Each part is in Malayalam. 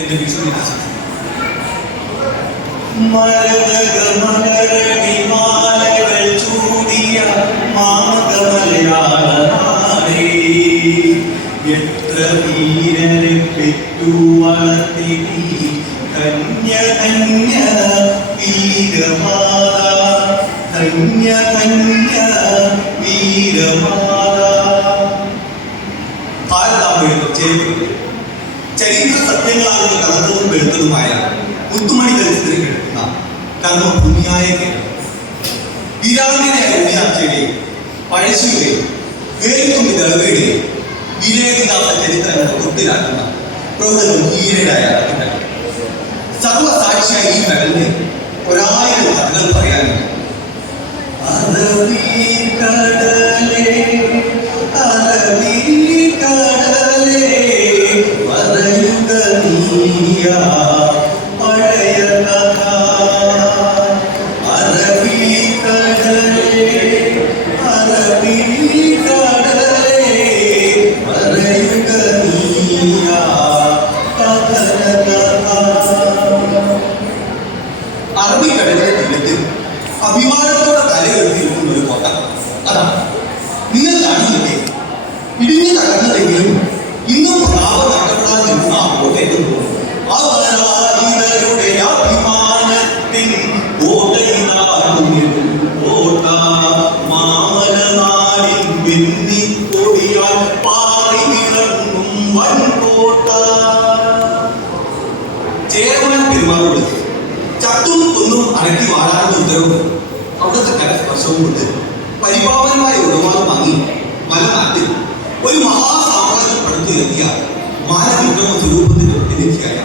എന്റെ വിഷു മലരടിമാലകൾ ചൂടിയ മാമകമലയാളനാടേ എത്ര വീരനെ പെറ്റു വളർത്തി കന്യ കന്യ വീരമാത കന്യ കന്യ വീരമാത. ചരിത്ര സത്യങ്ങളാകുന്ന കഥകളും വെളുത്തതുമായ മുത്തുമണികൾ ചിത്രീകരിക്കുന്ന കർമ്മഭൂമിയായ കേരളം വീരാംഗനായ ഉണ്ണിയാർച്ചയുടെയും പഴശ്ശിയുടെയും വേലുത്തുമ്പി ദളവയുടെയും വിനയവിലാസ ചരിത്രങ്ങൾ തൊട്ടിലാക്കുന്ന പ്രൗഢഗംഭീരരായ സർവസാക്ഷിയായ ഈ കടലിന് 1000 കഥകൾ പറയാനുണ്ട്. അറബിക്കടലിന്റെ തീരത്തിൽ അഭിമാനത്തോടെ തലയുയർത്തിയിരിക്കുന്ന ഒരു കോട്ട. അതാണ് നിങ്ങൾ കാണുന്നില്ലേ, ഇടിഞ്ഞു തകർന്നതെങ്കിലും ഇന്നും പ്രാവ് നഷ്ടപ്പെടാൻ നിൽക്കുന്ന ആ കോട്ടയെത്തുന്നു. അവരുടെ അഭിമാനത്തിൻ കോട്ട മാമലനാടിൻ വെന്നിക്കൊടിയാൽ പാറി വിളങ്ങും വൻകോട്ട. ചേരമാൻ പെരുമാറോട് ചത്തും കൊന്നും അടക്കി വാഴാനുള്ള ഉത്തരവും അവിടുത്തെ കരസ്പർശവും കൊണ്ട് പരിപാവനമായ ഉടമാനം വാങ്ങി പല നാട്ടിൽ ഒരു മഹാസാമ്രാജ്യം പടുത്തുയർത്തിയ മാനവിക്രമ സ്വരൂപത്തിന്റെ പ്രതിനിധിയായ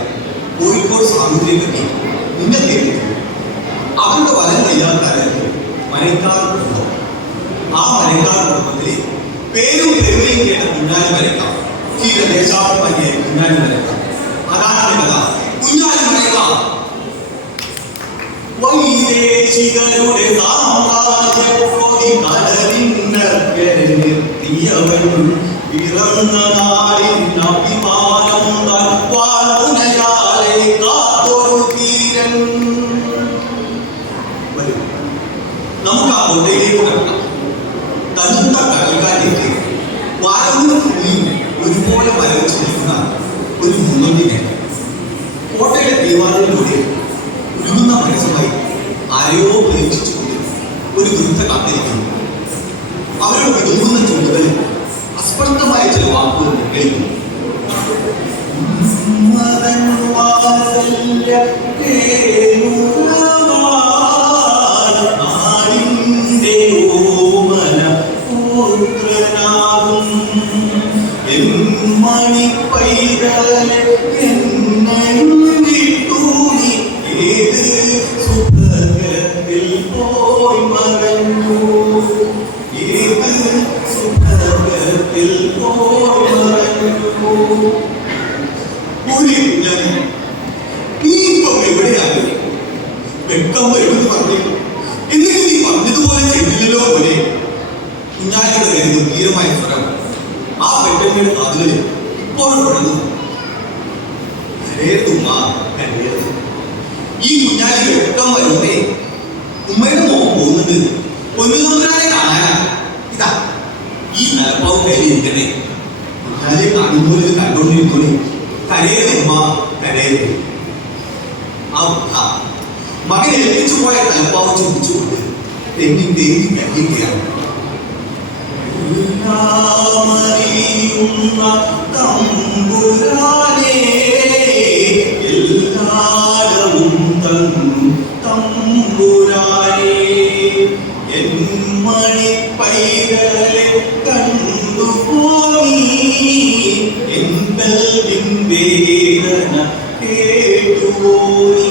കോഴിക്കോട് സാമുദ്രികയ്ക്ക് നിങ്ങൾക്ക് അവരുടെ വലങ്ങളില്ലാത്തായിരുന്നു മരക്കാർ കുടുംബം. ആ മരക്കാർ കുടുംബത്തിലെ പേരും പെരുമയും കേട്ട കുഞ്ഞാലി മരക്കാം ക്ഷീരദേശാഭിമാനിയായ കുഞ്ഞാലി മരക്കാം. അതാണ് കഥ കുഞ്ഞാലി മരക്കാം. വൈദേശികരുടെ സാമ്രാജ്യപ്രതി കടലിന്നർക്കെത്തിയവൻ പിറന്ന നാടിൻ അഭിമാനം താൻ വാൾമുനയാലെ കാത്തൊരു വീരൻ. നമുക്ക് ആ കോട്ടയിലേക്ക് കടക്കാം. തണുത്ത കടൽക്കാറ്റിലേക്ക് വാരവും ഭൂമിയും ഒരുപോലെ വരച്ചു നിൽക്കുന്ന ഒരു മുന്നോട്ടിനെ കോട്ടയുടെ തീവാറിലൂടെ ഉരുകുന്ന മനസ്സുമായി ആരെയോ പരീക്ഷിച്ചുകൊണ്ട് ഒരു വൃദ്ധ കാത്തിരിക്കുന്നു. അവരുടെ വിതുമ്പുന്ന ചുണ്ടുകളിൽ അസ്പഷ്ടമായ ചില വാക്കുകൾ കേൾക്കുന്നു. എവിടെയാണ് വെക്കം വരുമെന്ന് പറഞ്ഞു, എന്നിട്ട് നീ പറഞ്ഞതുപോലെ ചെയ്തില്ലല്ലോ പോലെ. കുഞ്ഞാലിയുടെ ഗംഭീരമായ സ്വരം ആ പെട്ടെന്നയുടെ കാതുകളിൽ ഇപ്പോഴും തുടങ്ങുന്നു. ഈ കുഞ്ഞാലിയുടെ വെക്കം വരുന്നേ ഉമ്മയുടെ മോൻ പോകുന്നത് പൊന്നുതമ്പുരാനെ കാണാനാണ്. ഇതാ ഈ തലപ്പാവ് കയ്യിലിരിക്കണേ. കുഞ്ഞാലിയെ കാണുമ്പോൾ കണ്ടുകൊണ്ടിരിക്കണേ. കരയരുത് ഉമ്മ, കരയരുത്. മകൻ ഏൽപ്പിച്ചു പോയ തലപ്പാവ് ചോദിച്ചുകൊണ്ട് തെങ്ങി തേങ്ങി കഴിയുകയാണ്. തമ്പുരാനേ എല്ലാടവും തമ്പുരാനേ എൻ മണിപ്പൈതലെ കണ്ടുപോയി എന്തൽവിൻ വേദന കേട്ടുപോയി.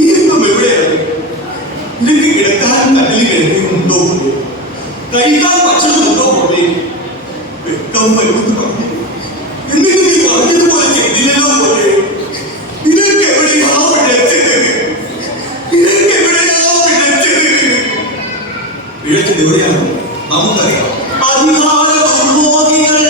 ഇന്നും എവിടെയാണ്? നിനക്ക് കിടക്കാൻ കല്ലിൽ കിടക്കുന്നുണ്ടോ? കഴിക്കാൻ ഭക്ഷണമുണ്ടോ? പോലെ വെക്കം വരുമെന്ന് പറഞ്ഞു. എന്നിട്ട് നീ പറഞ്ഞതുപോലെ ചെയ്തില്ലല്ലോ പോലെ. നിനക്ക് എവിടെയാണോ പിഴച്ചത്? നിനക്ക് എവിടെയാണോ പിഴച്ചത്? പിഴച്ചത് എവിടെയാണ് നമുക്കറിയാം. അധികാര ദുർമോഹികൾ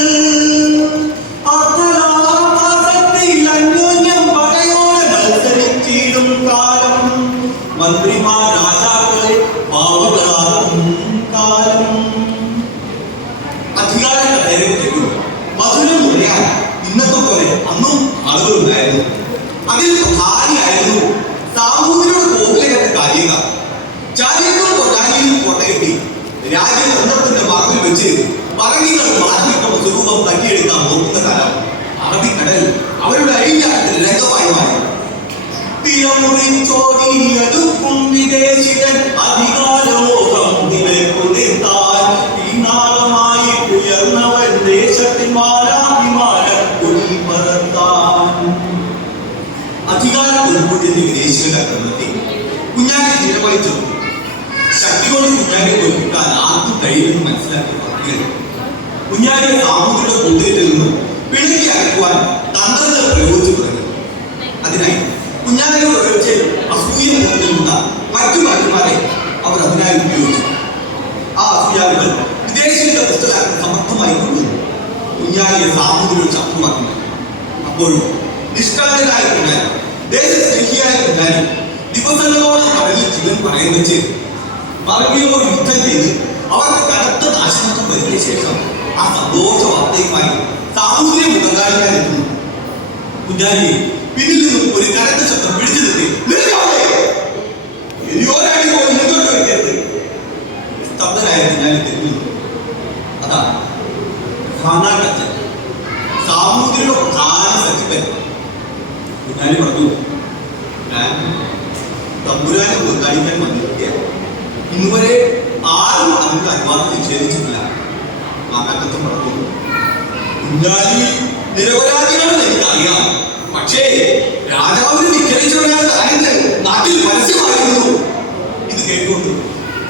അതിൽ പ്രധാനിയായിരുന്നു സാമൂതിരിയോട് കോകിലകത്തെ കാര്യക. ചാരിയത്തും പൊന്നാനിയും കോട്ടകെട്ടി രാജ്യതന്ത്രത്തിന്റെ മറവിൽ വെച്ച് പറങ്കികൾ മാറ്റിയിട്ടുള്ള സ്വരൂപം തട്ടിയെടുക്കാൻ നോക്കുന്ന കാലം അറബിക്കടൽ അവരുടെ അഴിഞ്ഞാട്ടത്തിന് രംഗമായി മാറി. തിരമുറിച്ചോടിയടുക്കും വിദേശികൻ അധികാരമോഹം നിലക്കുതിർത്താൻ ഈനാളമായി ഉയർന്നവൻ ദേശത്തിൻ മാലാഭിമാനം കുടിപറത്താൻ. അധികാരം ഉൾപ്പെടുന്ന വിദേശികളുടെ ആക്രമണത്തിൽ കുഞ്ഞാലി തീരമായി ചെറുത്തു. ശക്തി കൊണ്ട് കുഞ്ഞാലിയെ തോൽപ്പിക്കാൻ ആർക്കും കഴിയുമെന്ന് മനസ്സിലാക്കിയ പറങ്കികൾ കുഞ്ഞാലിയെ സാമൂതിരിയുടെ കൂട്ടത്തിൽ നിന്നും പിണക്കി അകറ്റുവാൻ തന്ത്രങ്ങൾ പ്രയോഗിച്ചു തുടങ്ങി. അതിനായി കുഞ്ഞാലിയുടെ ഉയർച്ച അസൂയ നിന്ന മറ്റു മനുഷ്യന്മാരെ അവർ അതിനായി ഉപയോഗിച്ചു. ആ അസൂയാലുകൾ വിദേശികളുടെ പുസ്തകത്തിൽ സമർത്ഥമായി കൊണ്ടുവന്നു കുഞ്ഞാലിയെ സാമൂതിരിയുടെ ശത്രുവാക്കി. അപ്പോഴും നിഷ്കളങ്കനായ കുഞ്ഞാലി, ദേശസ്നേഹിയായ കുഞ്ഞാലി ദിവസങ്ങളോളം കടലിൽ ജീവൻ പറയാൻ വെച്ച് പറങ്കികളോട് യുദ്ധം ചെയ്ത് അവർക്ക് കനത്ത നാശനഷ്ടം വരുത്തിയ ശേഷം ആ സന്തോഷ വാർത്തയുമായി സാമൂതിരി മുതലാളിക്കാരെത്തുന്നു. കുഞ്ഞാലിയെ പിന്നിൽ നിന്നും ഒരു കനത്ത ശബ്ദം പിടിച്ചു നിർത്തി സ്തബ്ധനായ കുഞ്ഞാലി തെരുന്നു. അതാ ഖാനാട്ടച്ചൻ, സാമൂതിരിയുടെ പ്രധാന സച്ചിവൻ. കുഞ്ഞാലി പറഞ്ഞു, ഞാൻ തമ്പുരാനെ മുതലാളിക്കാൻ വന്നിരിക്കുകയാണ്. ഇന്നുവരെ ആരും അതിന്റെ അനുവാദം നിഷേധിച്ചിട്ടില്ല. ഖാനാട്ടച്ചൻ പറഞ്ഞു, കുഞ്ഞാലി നിരപരാധിയാണെന്ന് എനിക്കറിയാം. പക്ഷേ രാജാവിനെ ധിക്കരിച്ചവരാണ് താനെന്ന് നാട്ടിൽ പരസ്യമായിരുന്നു. ഇത് കേട്ടുകൊണ്ട്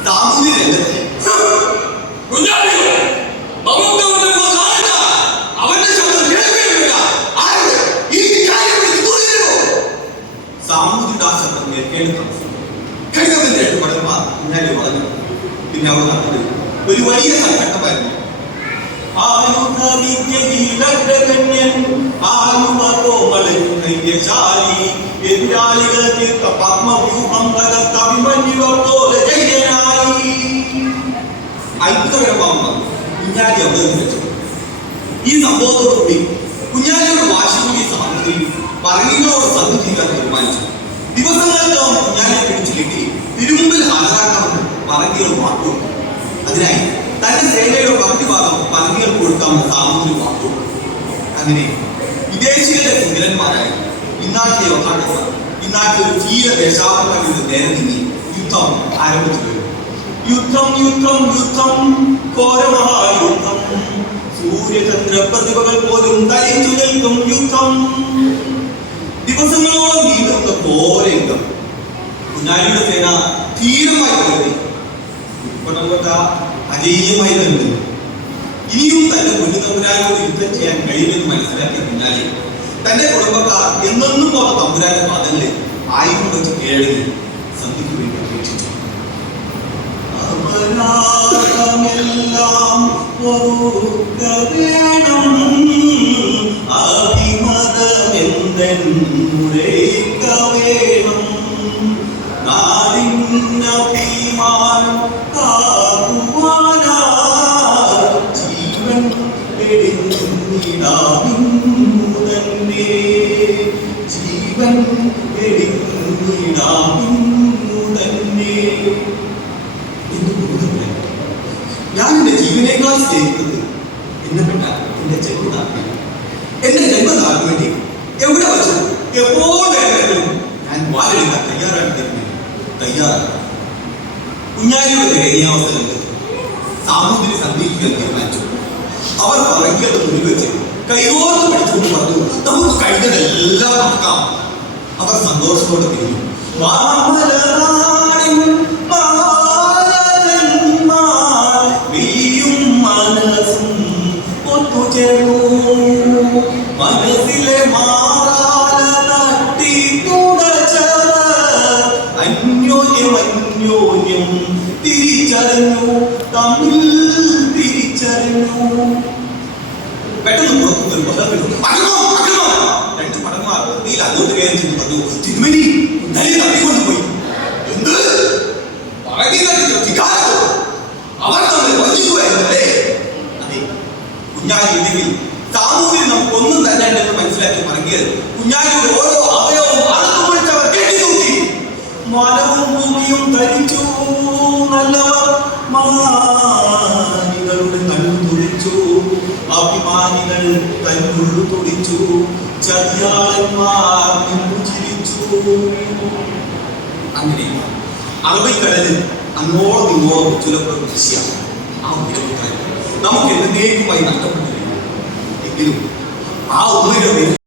സാമൂതിരി രംഗത്ത് സാമൂതിരിയുടെ ആ ശബ്ദം കേൾക്കേണ്ട കഴിഞ്ഞതിന്റെ പടന്മാർ കുഞ്ഞാലി വളഞ്ഞു. പിന്നെ അവർ നടന്നത് ഒരു വലിയ സംഘട്ടമായിരുന്നു. അത്ഭുതകരമാവുന്ന കുഞ്ഞാലി അവതരിപ്പിച്ചു. ഈ സംഭവത്തോടുകൂടി കുഞ്ഞാലിയുടെ വാശി കൂടി സാമൂതിരി പറങ്കികളോട് സന്ധി ചെയ്യാൻ തീരുമാനിച്ചു. ദിവസങ്ങൾക്കകം കുഞ്ഞാലിയെ പിടിച്ചു കെട്ടി തിരുമുമ്പിൽ ഹാജരാക്കാമെന്ന് പറങ്കികൾ വാക്കുകൊണ്ടു. അതിനായി തന്റെ സേനയുടെ പകുതി ഭാഗം പറങ്കികൾ കൊടുക്കാമെന്ന് സാമൂതിരി വാക്കുകൊണ്ടു. അങ്ങനെ വിദേശികളുടെ കുതിരന്മാരായി ഇന്നാട്ടിലെ യോദ്ധാക്കന്മാർ ഇന്നാട്ടിലെ ഒരു തീര ദേശാഭിമാനിയുടെ നേരെ നീങ്ങി യുദ്ധം ആരംഭിച്ചു കഴിഞ്ഞു. യുദ്ധം യുദ്ധം യുദ്ധം ഘോരമഹായുദ്ധം, സൂര്യചന്ദ്ര പ്രതിഭകൾ പോലും തലിച്ചു നിൽക്കും യുദ്ധം. ദിവസങ്ങളോളം നീണ്ടുന്ന ഘോര യുദ്ധം. കുഞ്ഞാലിയുടെ സേന ധീരമായി കയറി അജയ്യമായി നിന്നു. ഇനിയും തന്റെ പൊന്നുതമ്പുരാനോട് യുദ്ധം ചെയ്യാൻ കഴിയുമെന്ന് മനസ്സിലാക്കിയ കുഞ്ഞാലി തന്റെ കുടുംബക്കാർ എന്നെന്നും അവർ തമ്പുരാന്റെ പാദങ്ങളിൽ ആയുധം വെച്ച് കീഴടങ്ങി സന്ധിക്ക് വേണ്ടി അപേക്ഷിച്ചു. ജീവൻ ഞാൻ എന്റെ ജീവനേക്കാൾ സ്നേഹിക്കുന്നത് എന്നെ പെട്ട എന്റെ ജന്മനാഥൻ. എന്റെ ജന്മനാഥന് വേണ്ടി എവിടെ വച്ചു എപ്പോൾ വേണമെങ്കിലും ഞാൻ വാലെടുക്കാൻ തയ്യാറാണ്. കുഞ്ഞാലിയുടെ ദയനീയാവസ്ഥ സാമൂതിരി സമീപിക്കാൻ തീരുമാനിച്ചു. അവർ പറങ്കിയത് മുന്നിൽ വെച്ച് കൈകോർത്ത് പഠിച്ചുകൊണ്ട് പറഞ്ഞു, നമുക്ക് കഴിഞ്ഞതെല്ലാം നോക്കാം. അവർ സന്തോഷത്തോടെ തിരിഞ്ഞു. മനസ്സിലെ മാറാല തട്ടി തുടച്ചവർ അന്യോന്യം അന്യോന്യം തിരിച്ചറിഞ്ഞു, തമ്മിൽ തിരിച്ചറിഞ്ഞു. പെട്ടെന്ന് പുറത്തുനിന്നൊരു ബഹളം കേട്ടു. രണ്ട് പടന്മാർ നീൽ അങ്ങോട്ട് കയറി ചെന്ന് പറഞ്ഞു, തിരുമേനി തട്ടിക്കൊണ്ടുപോയി. എന്ത് അവർ തമ്മിൽ വഞ്ചിക്കുകയായിരുന്നല്ലേ? അതെ, കുഞ്ഞാലി ഇല്ലെങ്കിൽ സാമൂഹ്യം നമുക്ക് ഒന്നും തന്നെ ഉണ്ടെന്ന് മനസ്സിലാക്കി മടങ്ങിയത് കുഞ്ഞാലിയുടെ ഓരോ അവയവവും അളന്നു കുറിച്ചവർ കെട്ടി നോക്കി. മലവും ഭൂമിയും ധരിച്ചു നല്ലവർ മാനികളുടെ കണ്ണു തുടിച്ചു, അഭിമാനികൾ കണ്ണുള്ളു തുടിച്ചു, ചതിയാളന്മാർ ചിരിച്ചു. അങ്ങനെ അറബിക്കടലിൽ അങ്ങോളം ഇങ്ങോളം ചുലപ്പുറം ദൃശ്യമാണ്. ആ ഉയരത്തിൽ നമുക്ക് എന്നേക്കുമായി നഷ്ടപ്പെട്ടിരിക്കുന്നു. എങ്കിലും ആ ഉയരം